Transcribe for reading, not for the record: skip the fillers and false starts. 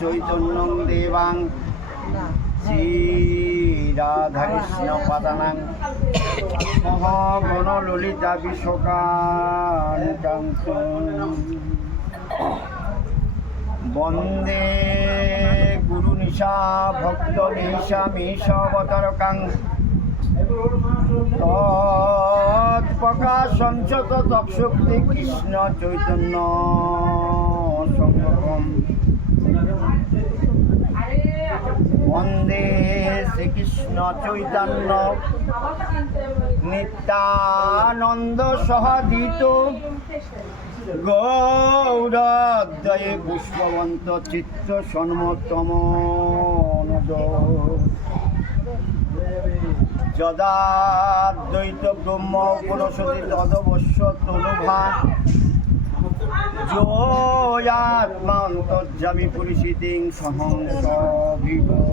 চৈতন্যং দেবাং শ্রী রাধা কৃষ্ণ পাদানাং মহাগণ ললিতা বিশ্বকান্তাং বন্দে গুরু নিশা ভক্ত নিশা মিশাবতারকাং তৎপ্রকাশং চ তৎশক্তি কৃষ্ণ চৈতন্য সংঘম বন্দে শ্রীকৃষ্ণ চৈতন্য নিত্যানন্দ সহাদিত গৌরদয়ে পুষ্পবন্ত চিত্র সন্মতম যদাদ্বৈত ব্রহ্ম পুরুষতি তদবশ্য তনুভা যোয়াত্মা অন্তর্যামী পরিস্থিতিং সহংস ভিভো